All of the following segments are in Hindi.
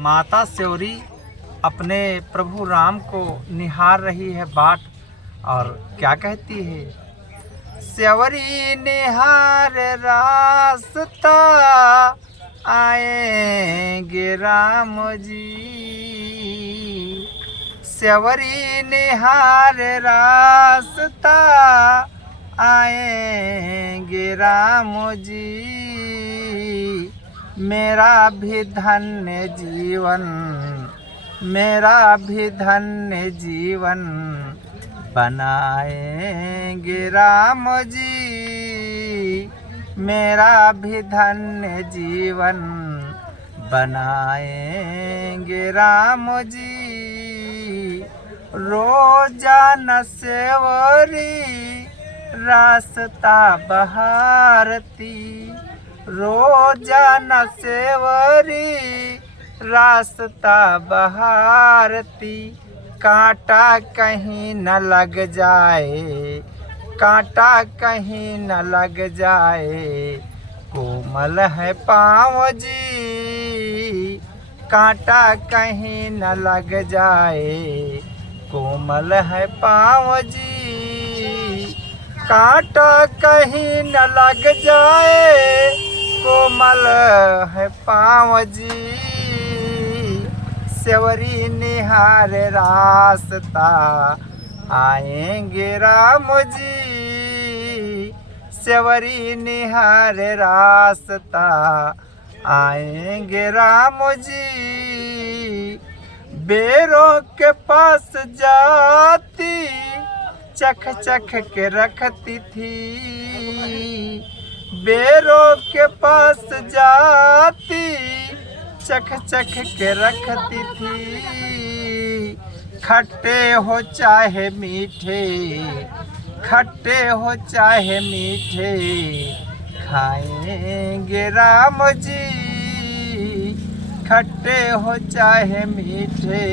माता सेवरी अपने प्रभु राम को निहार रही है बाट और क्या कहती है। सेवरी निहार रास्ता आएंगे राम जी, सेवरी निहार रास्ता आएंगे राम जी। मेरा भी धन्य जीवन, मेरा भी धन्य जीवन बनाएंगे राम जी। मेरा भी धन्य जीवन बनाएंगे राम जी। रोजाना सेवरी रास्ता बहारती, रोजाना सेवरी रास्ता बहारती। कांटा कहीं न लग जाए, कांटा कहीं न लग जाए, कोमल है पाँव जी। कांटा कहीं न लग जाए, कोमल है पाँव जी। कांटा कहीं न लग जाए, कोमल है पाँव जी। सेवरी निहार रास्ता आएंगे राम जी, सेवरी निहार रास्ता आएंगे राम जी। बेरों के पास जाती चख चख के रखती थी, बेरों के पास जाती चख चख के रखती थी। खट्टे हो चाहे मीठे, खट्टे हो चाहे मीठे, खाएंगे राम जी। खट्टे हो चाहे मीठे,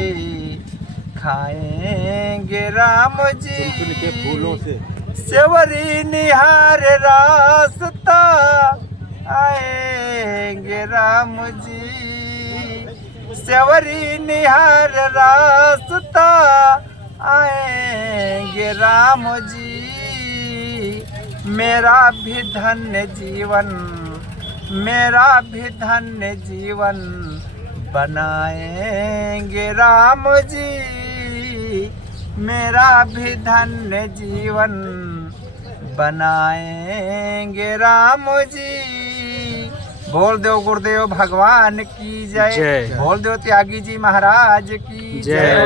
खाएंगे राम जी। के फूलों से सेवरी निहार रास्ता आएंगे राम जी, सेवरी निहार रास्ता आएंगे राम जी। मेरा भी धन्य जीवन, मेरा भी धन्य जीवन बनाएंगे राम जी। मेरा भी धन्य जीवन बनाएंगे राम जी। बोल दो गुरुदेव भगवान की जय, बोल दो त्यागी जी महाराज की जय।